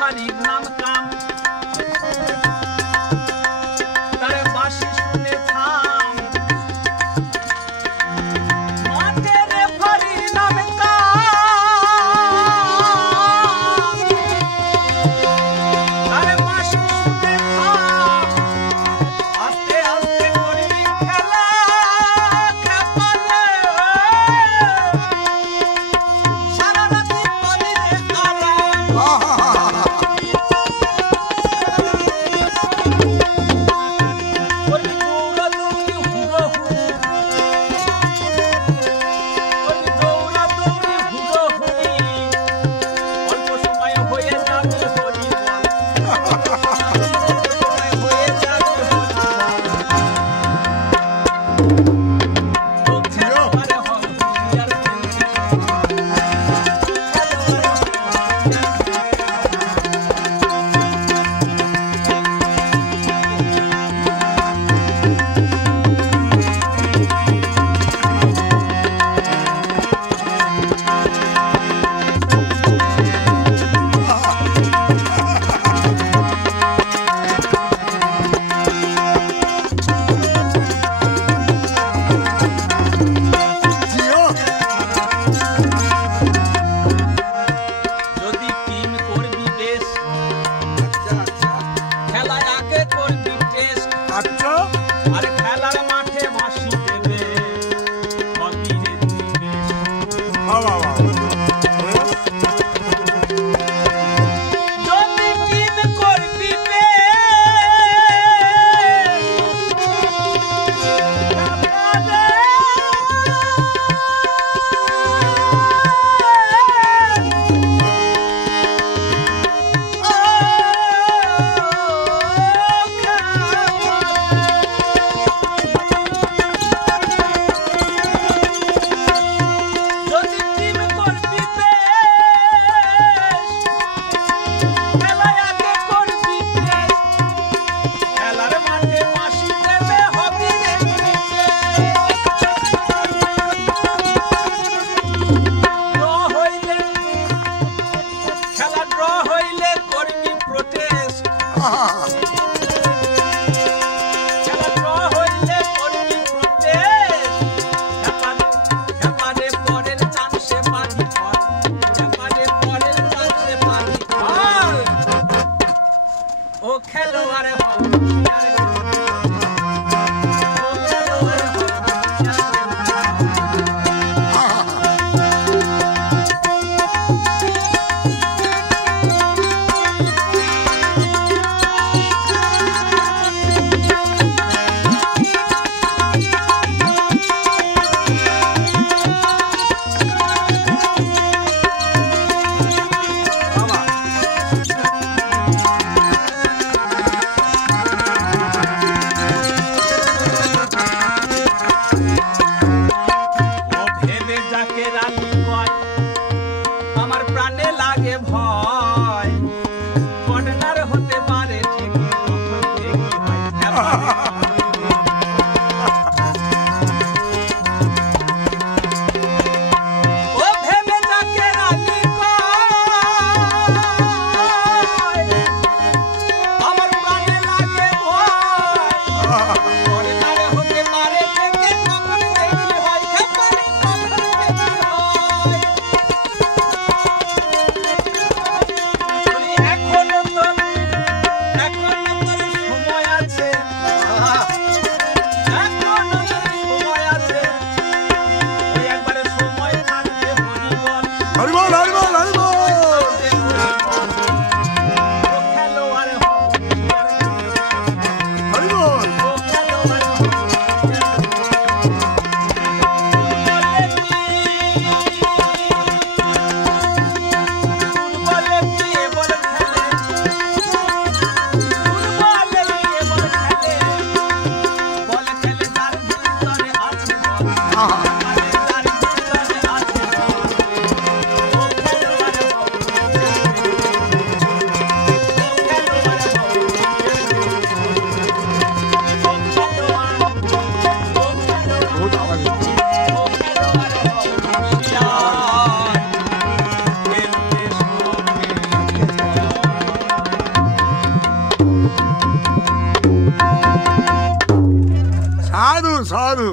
রেফারির নাম কাম তারে বাসি শুনে থাম মাঠে রেফারির নাম কাম তারে বাসি শুনে থাম আস্তে আস্তে করবি খেলা খেপালে সারা রাতি পাবি রে আরাম করবি দৌড়াদৌড়ি হুড়োহুড়ি করবি দৌড়াদৌড়ি হুড়োহুড়ি অল্প সময়ে হয়ে যাবে হরিবল হয়ে যাবে হরিবল খেলোয়াড় হল হুঁশিয়ার যদি টিম করবি বেশ খেলায় আগে করবি টেস্ট আর খেলার মাঠে বাঁশি দেবে হবি রে দিবেশ যদি টিম করবি যদি টিম করবি খেলায় আগে করবি টেস্ট খেলার মাঠে বাঁশি দেবে হবি রে ড্র হইলে খেলা ড্র হইলে করবি প্রোটেস্ট খেলা ড্র হইলে করবি প্রোটেস্ট খেপারে পরের চান্সে পাবি ফল খেপারে পরের চান্সে পাবি ফল ও খেলোয়াড় হল হুঁশিয়ার ও খেলোয়াড় হল সাধু